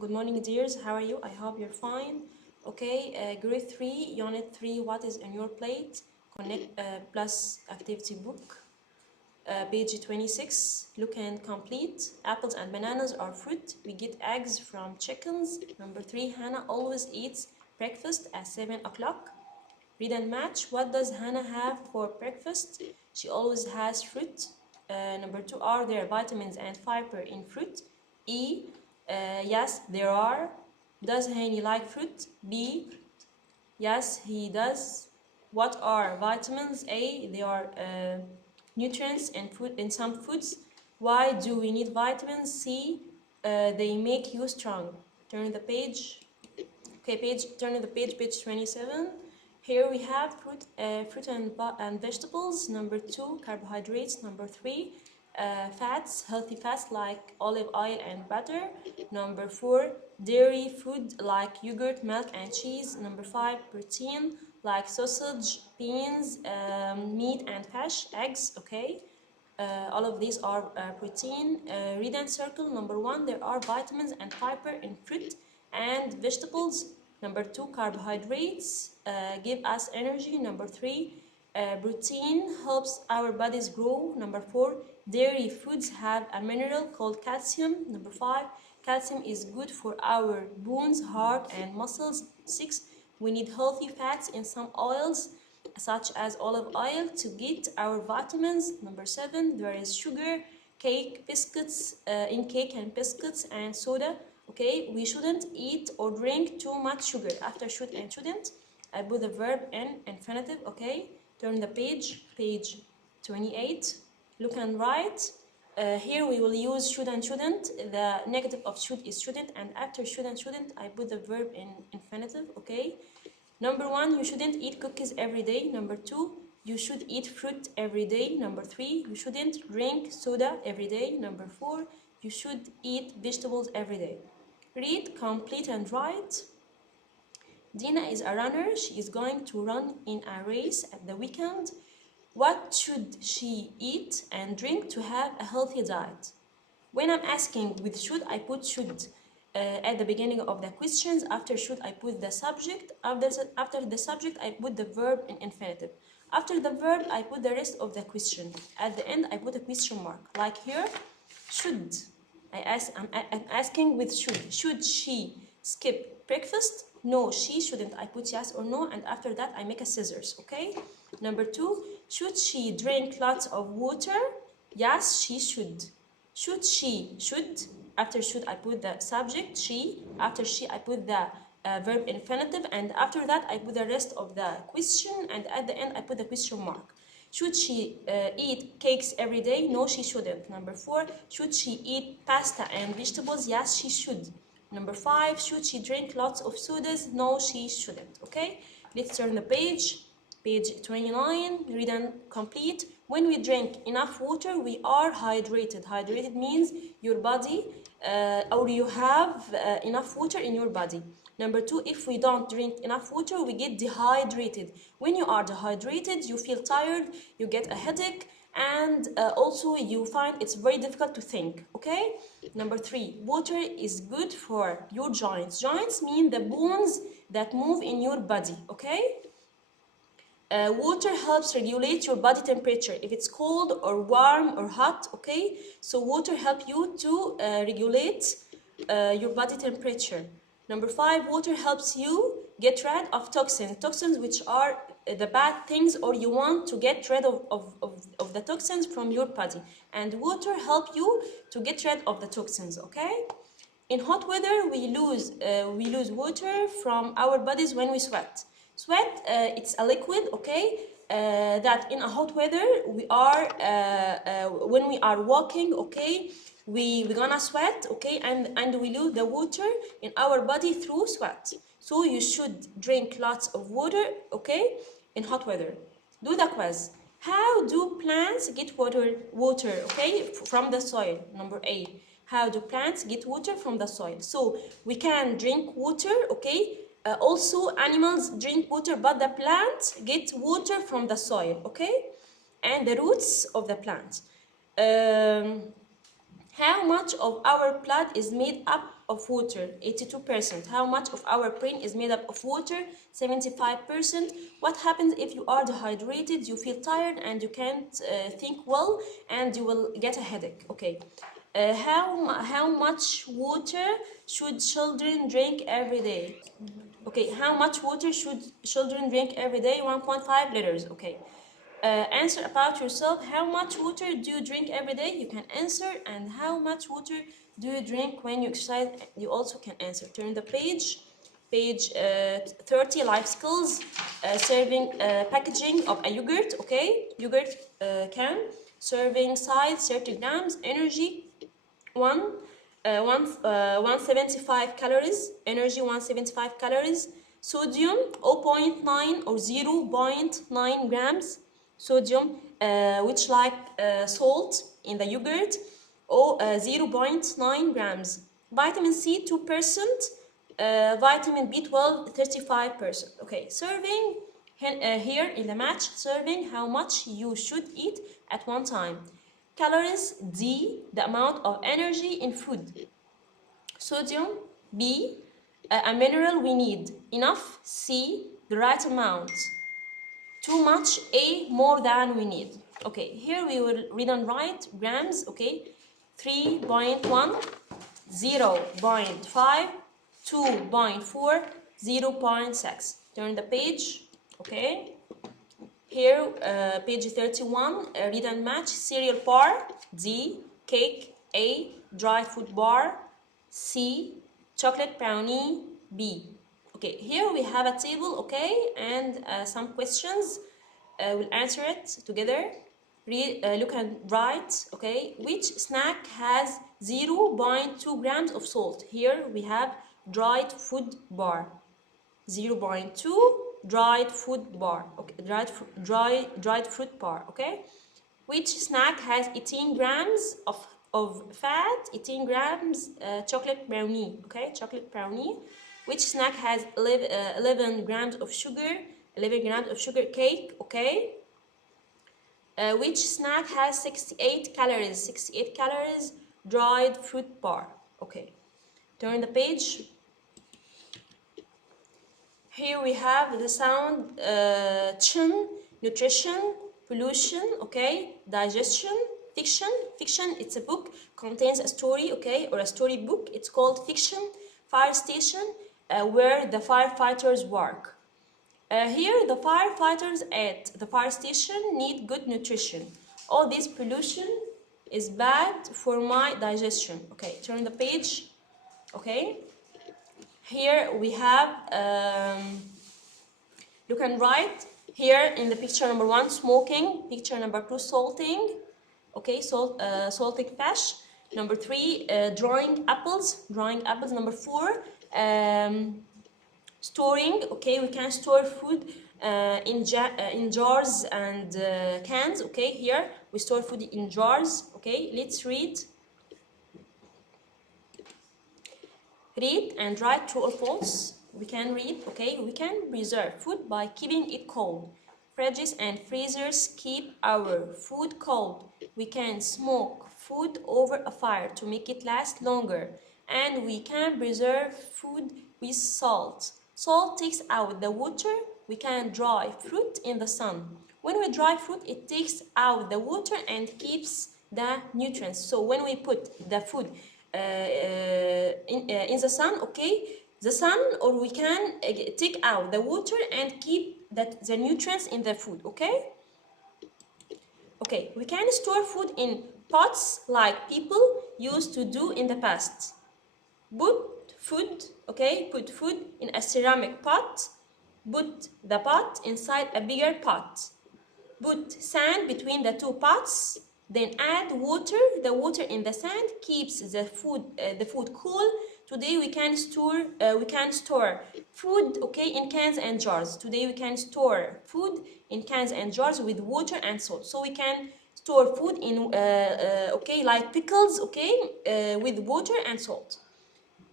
Good morning, dears. How are you? I hope you're fine. Okay, grade 3, unit 3, what is in your plate? Connect plus activity book. Page 26, look and complete. Apples and bananas are fruit. We get eggs from chickens. Number 3, Hannah always eats breakfast at 7 o'clock. Read and match. What does Hannah have for breakfast? She always has fruit. Number 2, are there vitamins and fiber in fruit? E, yes, there are. Does Hani like fruit? B, yes, he does. What are vitamins? A, they are nutrients in food, in some foods. Why do we need vitamins? C, they make you strong. Turn the page. Okay, turn the page 27. Here we have fruit and vegetables. Number 2, carbohydrates. Number 3, fats, healthy fats like olive oil and butter. Number 4, dairy food like yogurt, milk, and cheese. Number 5, protein like sausage, beans, meat, and fish, eggs. Okay. All of these are protein. Read and circle. Number 1, there are vitamins and fiber in fruit and vegetables. Number 2, carbohydrates give us energy. Number 3, protein helps our bodies grow. Number 4, dairy foods have a mineral called calcium. Number 5, calcium is good for our bones, heart, and muscles. 6, we need healthy fats in some oils such as olive oil to get our vitamins. Number 7, there is sugar, cake, biscuits, in cake and biscuits and soda. Okay, we shouldn't eat or drink too much sugar. After should and shouldn't, I put the verb in infinitive. Okay, turn the page 28. Look and write. Here we will use should and shouldn't. The negative of should is shouldn't, and after should and shouldn't, I put the verb in infinitive. Okay. Number 1, you shouldn't eat cookies every day. Number 2, you should eat fruit every day. Number 3, you shouldn't drink soda every day. Number 4, you should eat vegetables every day. Read, complete, and write. Dina is a runner. She is going to run in a race at the weekend. What should she eat and drink to have a healthy diet? When I'm asking with should, I put should at the beginning of the questions. After should, I put the subject. After the subject, I put the verb in infinitive. After the verb, I put the rest of the question. At the end, I put a question mark. Like here, should. I'm asking with should. Should she skip breakfast? No, she shouldn't. I put yes or no, and after that, I make a scissors, okay? Number 2, should she drink lots of water? Yes, she should. Should she? Should. After should, I put the subject, she. After she, I put the verb infinitive, and after that, I put the rest of the question, and at the end, I put the question mark. Should she eat cakes every day? No, she shouldn't. Number 4, should she eat pasta and vegetables? Yes, she should. Number 5, should she drink lots of sodas? No, she shouldn't. Okay, let's turn the page. Page 29, read and complete. When we drink enough water, we are hydrated. Hydrated means your body or you have enough water in your body. Number 2, if we don't drink enough water, we get dehydrated. When you are dehydrated, you feel tired, you get a headache, and also you find it's very difficult to think. Okay. Number 3, water is good for your joints. Joints mean the bones that move in your body. Okay. Water helps regulate your body temperature, if it's cold or warm or hot. Okay, so water helps you to regulate your body temperature. Number 5, water helps you get rid of toxins which are the bad things, or you want to get rid of the toxins from your body, and water helps you to get rid of the toxins. Okay. In hot weather, we lose water from our bodies when we sweat. Sweat, it's a liquid, okay, that in a hot weather we are when we are walking, okay, we're gonna sweat, okay, and we lose the water in our body through sweat. So you should drink lots of water, okay, in hot weather. Do the quiz. How do plants get water, okay, from the soil? Number 8. How do plants get water from the soil? So we can drink water, okay. Also, animals drink water, but the plants get water from the soil, okay, and the roots of the plant. How much of our blood is made up of water? 82%. How much of our brain is made up of water? 75%. What happens if you are dehydrated? You feel tired and you can't think well, and you will get a headache. Okay. How much water should children drink every day? Okay, how much water should children drink every day? 1.5 liters. Okay. Answer about yourself. How much water do you drink every day? You can answer. And how much water do you drink when you exercise? You also can answer. Turn the page. Page 30, life skills. Serving packaging of a yogurt. Okay, yogurt can. Serving size 30 grams. Energy 175 calories. Energy 175 calories. Sodium 0.9 or 0.9 grams. Sodium, which like salt in the yogurt, or 0.9 grams. Vitamin C 2%. Vitamin B12 35%. Okay, serving here in the match. Serving, how much you should eat at one time. Calories, D, the amount of energy in food. Sodium, B, a mineral we need. Enough, C, the right amount. Too much, A, more than we need. Okay, here we will read and write grams. Okay, 3.1, 0.5, 2.4, 0.6. Turn the page. Okay. Here, page 31, read and match. Cereal bar, D. Cake, A. Dry food bar, C. Chocolate brownie, B. Okay, here we have a table, okay, and some questions. We'll answer it together. Look and write, okay. Which snack has 0.2 grams of salt? Here we have dried food bar. 0.2 dried food bar, okay, dried fruit bar, okay. Which snack has 18 grams of fat? 18 grams chocolate brownie, okay, chocolate brownie. Which snack has 11 grams of sugar? 11 grams of sugar cake, okay. Which snack has 68 calories? 68 calories dried fruit bar, okay. Turn the page. Here we have the sound chin, nutrition, pollution, okay, digestion, fiction. Fiction, it's a book, contains a story, okay, or a story book. It's called fiction. Fire station, where the firefighters work. Here, the firefighters at the fire station need good nutrition. All this pollution is bad for my digestion. Okay, turn the page. Okay. Here we have, you can write here in the picture number 1, smoking. Picture number 2, salting. Okay, salting fish. Number 3, drying apples. Drying apples. Number 4, storing. Okay, we can store food in jars and cans. Okay, here we store food in jars. Okay, let's read. Read and write true or false. We can read, okay, we can preserve food by keeping it cold. Fridges and freezers keep our food cold. We can smoke food over a fire to make it last longer. And we can preserve food with salt. Salt takes out the water. We can dry fruit in the sun. When we dry fruit, it takes out the water and keeps the nutrients. So when we put the food in the sun, okay, the sun, or we can take out the water and keep the nutrients in the food, okay. Okay, we can store food in pots like people used to do in the past. Put food in a ceramic pot. Put the pot inside a bigger pot. Put sand between the two pots. Then add water. The water in the sand keeps the food cool. Today we can store food, okay, in cans and jars. Today we can store food in cans and jars with water and salt. So we can store food in okay, like pickles, okay, with water and salt.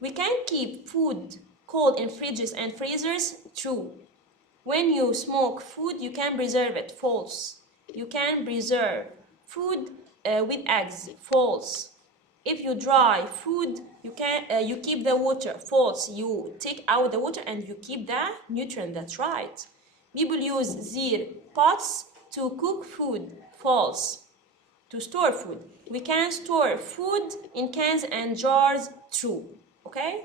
We can keep food cold in fridges and freezers. True. When you smoke food, you can preserve it. False. You can preserve food with eggs. False. If you dry food, you can you keep the water. False. You take out the water and you keep the nutrient. That's right. People use their pots to cook food. False. To store food. We can store food in cans and jars. True. Okay?